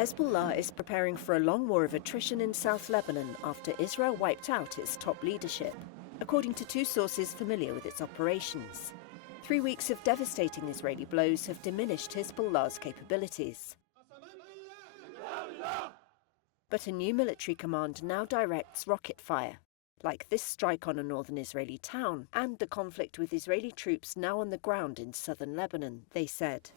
Hezbollah is preparing for a long war of attrition in South Lebanon after Israel wiped out its top leadership, according to two sources familiar with its operations. 3 weeks of devastating Israeli blows have diminished Hezbollah's capabilities. But a new military command now directs rocket fire, like this strike on a northern Israeli town and the conflict with Israeli troops now on the ground in southern Lebanon, they said.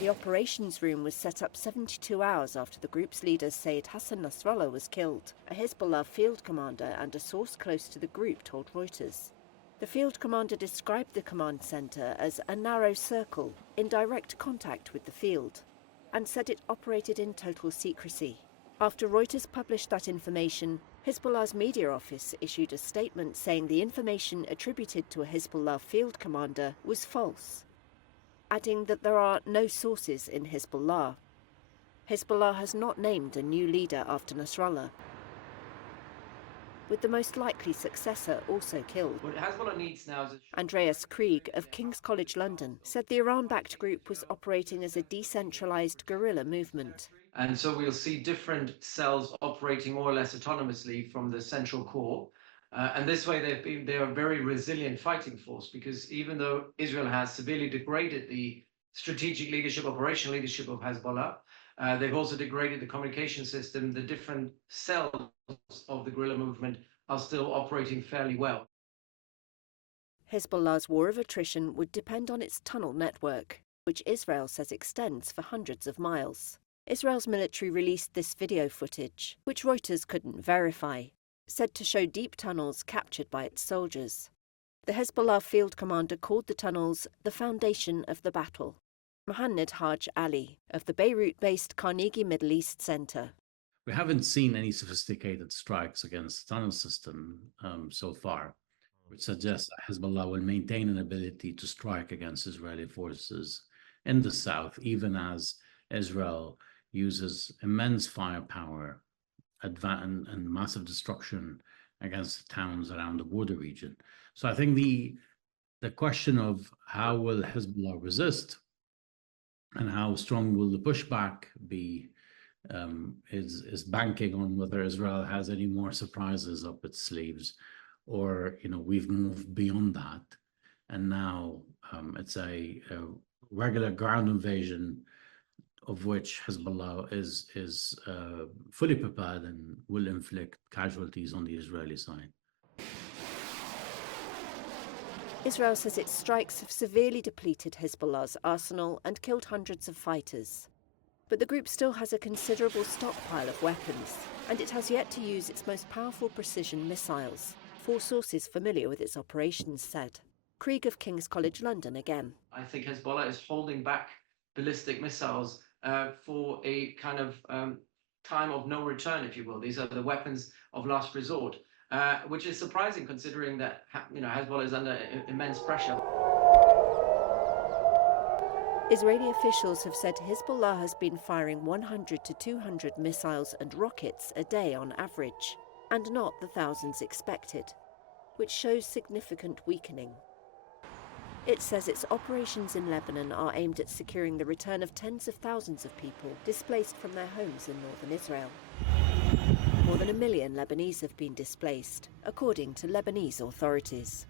The operations room was set up 72 hours after the group's leader Sayyid Hassan Nasrallah was killed, a Hezbollah field commander and a source close to the group told Reuters. The field commander described the command center as a narrow circle in direct contact with the field, and said it operated in total secrecy. After Reuters published that information, Hezbollah's media office issued a statement saying the information attributed to a Hezbollah field commander was false, adding that there are no sources in Hezbollah. Hezbollah has not named a new leader after Nasrallah, with the most likely successor also killed. What Hezbollah needs now is Andreas Krieg of King's College London said the Iran-backed group was operating as a decentralized guerrilla movement. And so we'll see different cells operating more or less autonomously from the central core. And this way they're a very resilient fighting force, because even though Israel has severely degraded the strategic leadership, operational leadership of Hezbollah, they've also degraded the communication system. The different cells of the guerrilla movement are still operating fairly well. Hezbollah's war of attrition would depend on its tunnel network, which Israel says extends for hundreds of miles. Israel's military released this video footage, which Reuters couldn't verify, said to show deep tunnels captured by its soldiers. The Hezbollah field commander called the tunnels the foundation of the battle. Mohanad Haj Ali, of the Beirut-based Carnegie Middle East Center. We haven't seen any sophisticated strikes against the tunnel system so far, which suggests that Hezbollah will maintain an ability to strike against Israeli forces in the south, even as Israel uses immense firepower and massive destruction against the towns around the border region. So I think the question of how will Hezbollah resist and how strong will the pushback be is banking on whether Israel has any more surprises up its sleeves, or we've moved beyond that, and now it's a regular ground invasion of which Hezbollah is fully prepared and will inflict casualties on the Israeli side. Israel says its strikes have severely depleted Hezbollah's arsenal and killed hundreds of fighters. But the group still has a considerable stockpile of weapons, and it has yet to use its most powerful precision missiles, four sources familiar with its operations said. Krieg of King's College London again. I think Hezbollah is holding back ballistic missiles for a kind of time of no return, if you will. These are the weapons of last resort, which is surprising considering that Hezbollah is under immense pressure. Israeli officials have said Hezbollah has been firing 100 to 200 missiles and rockets a day on average, and not the thousands expected, which shows significant weakening. It says its operations in Lebanon are aimed at securing the return of tens of thousands of people displaced from their homes in northern Israel. More than 1 million Lebanese have been displaced, according to Lebanese authorities.